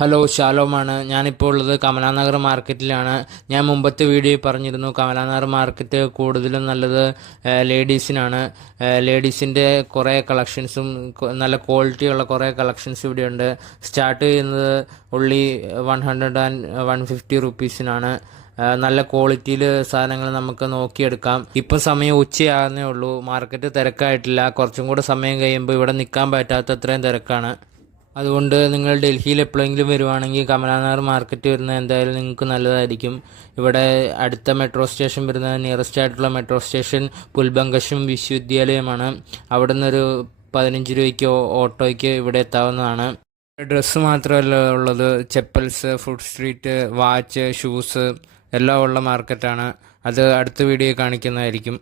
Hello ഷാലോമാണ്. ഞാനിപ്പോൾ ഉള്ളത് കമലാനഗർ മാർക്കറ്റിലാണ്. ഞാൻ മുമ്പത്തെ വീഡിയോയിൽ പറഞ്ഞിരുന്നു കമലാനഗർ മാർക്കറ്റ് കൂടുതലും നല്ലത് ലേഡീസിനാണ്. ലേഡീസിൻ്റെ കുറേ കളക്ഷൻസും നല്ല ക്വാളിറ്റിയുള്ള കുറേ കളക്ഷൻസ് ഇവിടെയുണ്ട്. സ്റ്റാർട്ട് ചെയ്യുന്നത് ഉള്ളി 100 ആൻഡ് 150 റുപ്പീസിനാണ്. നല്ല ക്വാളിറ്റിയിൽ സാധനങ്ങൾ നമുക്ക് നോക്കിയെടുക്കാം. ഇപ്പം സമയം ഉച്ചയാകുന്നേ ഉള്ളൂ. മാർക്കറ്റ് തിരക്കായിട്ടില്ല. കുറച്ചും കൂടെ സമയം കഴിയുമ്പോൾ ഇവിടെ നിൽക്കാൻ പറ്റാത്തത്രയും തിരക്കാണ്. അതുകൊണ്ട് നിങ്ങൾ ഡൽഹിയിൽ എപ്പോഴെങ്കിലും വരുവാണെങ്കിൽ കമലാനഗർ മാർക്കറ്റ് വരുന്നത് എന്തായാലും നിങ്ങൾക്ക് നല്ലതായിരിക്കും. ഇവിടെ അടുത്ത മെട്രോ സ്റ്റേഷൻ വരുന്നത് നിയറസ്റ്റ് ആയിട്ടുള്ള മെട്രോ സ്റ്റേഷൻ പുൽബങ്കഷും വിശ്വവിദ്യാലയമാണ്. അവിടെ നിന്നൊരു 15 രൂപയ്ക്ക് ഓട്ടോയ്ക്ക് ഇവിടെ എത്താവുന്നതാണ്. ഡ്രസ്സ് മാത്രമല്ല ഉള്ളത്, chappals, food street, watch, shoes എല്ലാം ഉള്ള മാർക്കറ്റാണ്. അത് അടുത്ത വീഡിയോ കാണിക്കുന്നതായിരിക്കും.